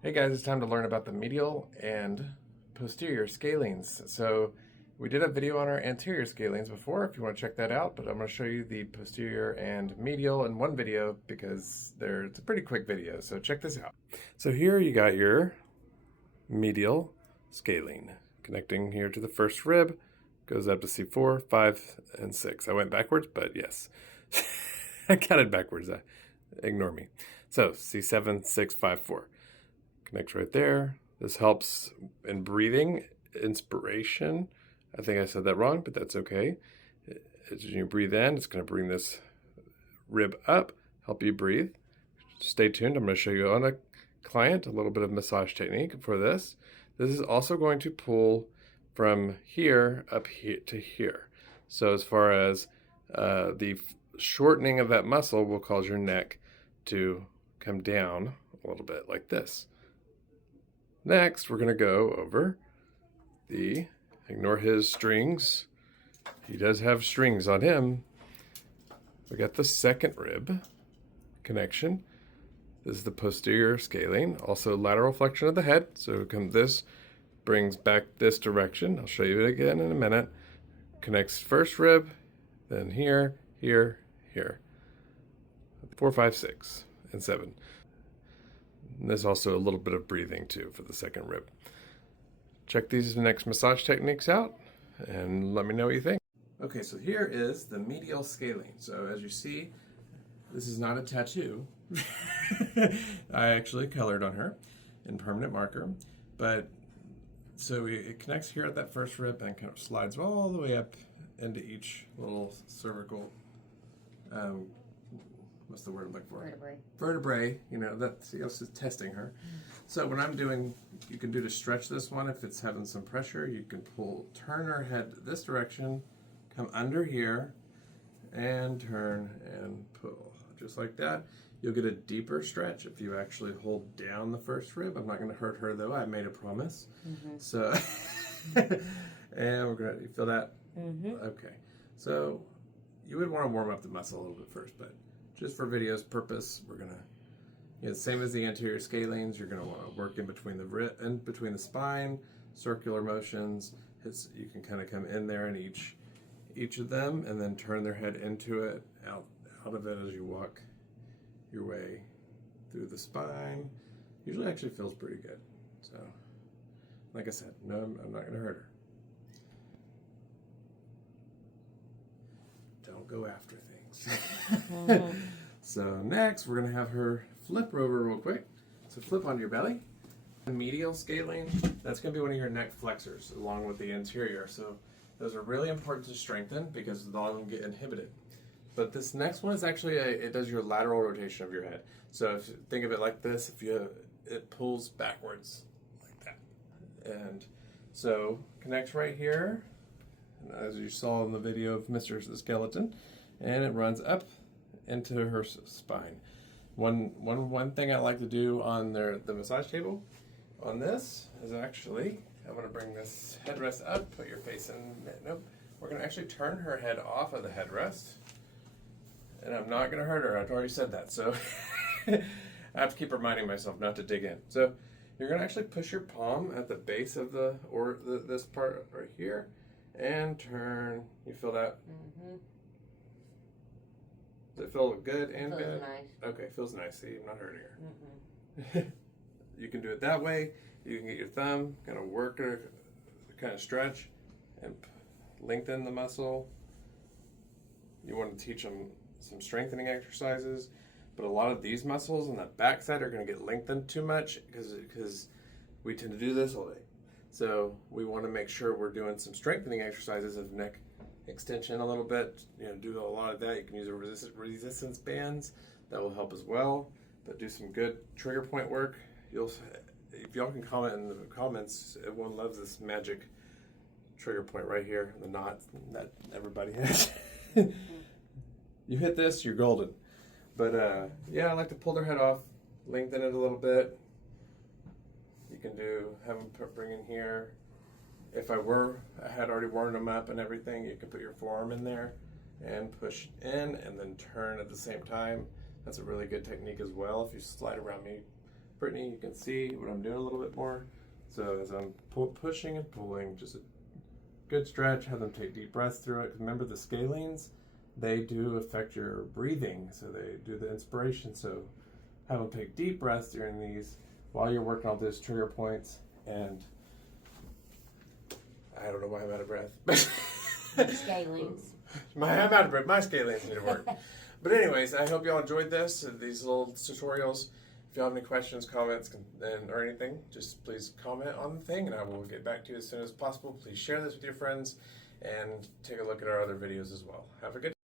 Hey guys, it's time to learn about the medial and posterior scalenes. So we did a video on our anterior scalenes before if you want to check that out, but I'm going to show you the posterior and medial in one video because it's a pretty quick video. So check this out. So here you got your medial scalene connecting here to the first rib, goes up to C4, 5, and 6. I went backwards, but yes. I got it backwards. Ignore me. So C7, 6, 5, 4. Connects right there. This helps in breathing, inspiration. I think I said that wrong, but that's okay. As you breathe in, it's going to bring this rib up, help you breathe. Stay tuned. I'm going to show you on a client a little bit of massage technique for this. This is also going to pull from here up here to here. So as far as the shortening of that muscle will cause your neck to come down a little bit like this. Next, we're going to go over ignore his strings. He does have strings on him. We got the second rib connection. This is the posterior scalene, also lateral flexion of the head. So this brings back this direction. I'll show you it again in a minute. Connects first rib, then here, here, here. 4, 5, 6, and 7. And there's also a little bit of breathing too for the second rib. Check these next massage techniques out and let me know what you think. Okay, so here is the medial scalene. So as you see, this is not a tattoo. I actually colored on her in permanent marker. But so it connects here at that first rib and kind of slides all the way up into each little cervical what's the word I'm looking for? Vertebrae, you know, that's just testing her. So what I'm doing, you can do to stretch this one, if it's having some pressure, you can turn her head this direction, come under here, and turn and pull. Just like that. You'll get a deeper stretch if you actually hold down the first rib. I'm not going to hurt her though, I made a promise. So, and we're going to, you feel that? Okay. So, you would want to warm up the muscle a little bit first, but just for video's purpose, we're gonna, same as the anterior scalenes, you're gonna want to work in between the spine, circular motions. You can kind of come in there in each of them, and then turn their head into it, out of it as you walk your way through the spine. Usually, actually feels pretty good. So, like I said, no, I'm not gonna hurt her. Don't go after things. So next, we're going to have her flip her over real quick. So flip onto your belly. The medial scalene, that's going to be one of your neck flexors along with the anterior. So those are really important to strengthen because a lot of them get inhibited. But this next one is actually, it does your lateral rotation of your head. So if you think of it like this, it pulls backwards like that. And so connects right here, as you saw in the video of Mr. Skeleton, and it runs up into her spine. One thing I like to do on the massage table on this is actually, I'm going to bring this headrest up, put your face in, nope, we're going to actually turn her head off of the headrest, and I'm not going to hurt her, I've already said that, so I have to keep reminding myself not to dig in. So you're going to actually push your palm at the base of this part right here, and turn. You feel that? Does it feel good and feels good? Nice. Okay, feels nice. See, I'm not hurting her. You can do it that way. You can get your thumb, kind of work her, kind of stretch, and lengthen the muscle. You want to teach them some strengthening exercises, but a lot of these muscles on the back side are going to get lengthened too much because we tend to do this all day. So we want to make sure we're doing some strengthening exercises of neck extension a little bit, do a lot of that. You can use resistance bands, that will help as well, but do some good trigger point work. If y'all can comment in the comments, everyone loves this magic trigger point right here, the knot that everybody has. You hit this, you're golden. But yeah, I like to pull their head off, lengthen it a little bit. You can have them bring in here. If I had already warmed them up and everything, you can put your forearm in there and push in and then turn at the same time. That's a really good technique as well. If you slide around me Brittany, you can see what I'm doing a little bit more. So as I'm pushing and pulling, just a good stretch, have them take deep breaths through it. Remember the scalenes, they do affect your breathing, so they do the inspiration. So have them take deep breaths during these while you're working on those trigger points. And I don't know why I'm out of breath. Scalenes. I'm out of breath. My scalenes need to work. But anyways, I hope y'all enjoyed these little tutorials. If you have any questions, comments, or anything, just please comment on the thing, and I will get back to you as soon as possible. Please share this with your friends, and take a look at our other videos as well. Have a good day.